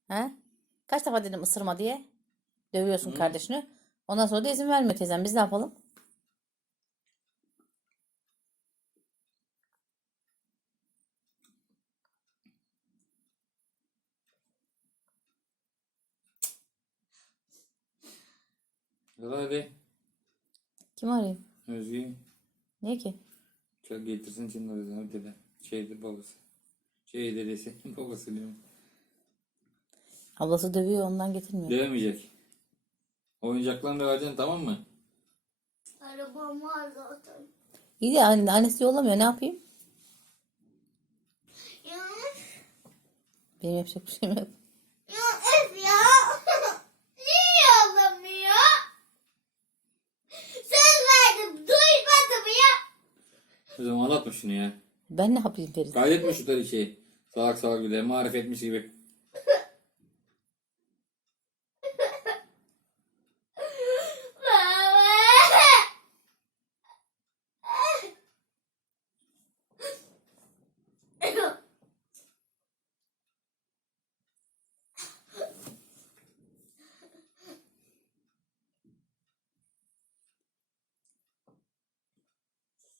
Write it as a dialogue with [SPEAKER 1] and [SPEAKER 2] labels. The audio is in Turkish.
[SPEAKER 1] He? Kaç defa dedim ısırma diye. Dövüyorsun
[SPEAKER 2] Hı.
[SPEAKER 1] kardeşini. Ondan sonra da izin vermiyor teyzem. Biz ne yapalım?
[SPEAKER 2] Hadi.
[SPEAKER 1] Kim arayayım?
[SPEAKER 2] Özge.
[SPEAKER 1] Niye ki?
[SPEAKER 2] Çal getirsin senin oraya dede. Şeydi babası. Şey dedesi. Babası diyorum.
[SPEAKER 1] Ablası dövüyor ondan getirmiyor.
[SPEAKER 2] Dövmeyecek. Oyuncaklarını vereceksin, tamam mı?
[SPEAKER 3] Arabam var zaten.
[SPEAKER 1] İyi de annesi yollamıyor. Ne yapayım?
[SPEAKER 3] Ya,
[SPEAKER 1] Benim yapacak bir şeyim yok.
[SPEAKER 3] ya öf ya. Niye yollamıyor? Söz verdim. Duymadım ya.
[SPEAKER 2] O zaman anlatma şunu ya.
[SPEAKER 1] Ben ne yapayım Ferit?
[SPEAKER 2] Kaydetme şu şeyi. Salak salak bir de marifetmiş gibi.